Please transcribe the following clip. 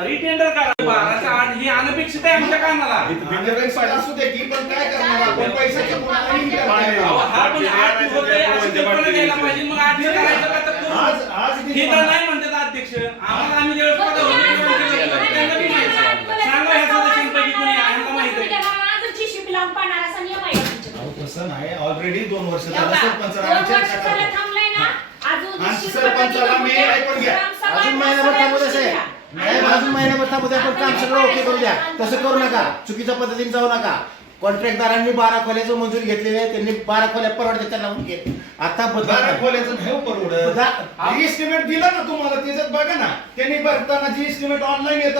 Retender करा 12च्या आत ही अनपेक्षित आहे आमच्या कामाला. असू दे की पण काय करणार आपण पैशाच्या हा पण 8 होतंय अशी कल्पना द्यायला पाहिजे. मग 8 करायचं का तर हे तर नाही म्हणतात अध्यक्ष. आम्हाला आम्ही ज्यावेळेस पदावर होतो त्यांना बी माहिती सांगा ह्या सदस्यांपैकी कोणी आहे आम्हाला माहिती आहे. तसं नाही ऑलरेडी 2 वर्ष झालं सरपंचाला सरपंचाला मी ऐकून घ्या अजून महिनाभर थांबू द्या. अजून महिनाभर थांबू द्या. पण काम सगळं ओके करू द्या. तसं करू नका. चुकीच्या पद्धतीने जाऊ नका. कॉन्ट्रॅक्टदारांनी 12 खोल्याचं मंजुरी घेतलेली आहे. त्यांनी 12 खोल्या परवडतात त्यांना आता 12 खोल्याचं नाही परवडत. एस्टिमेट दिला ना तुम्हाला त्याच्यात बघा ना त्यांनी भरताना जी एस्टिमेट ऑनलाईन येत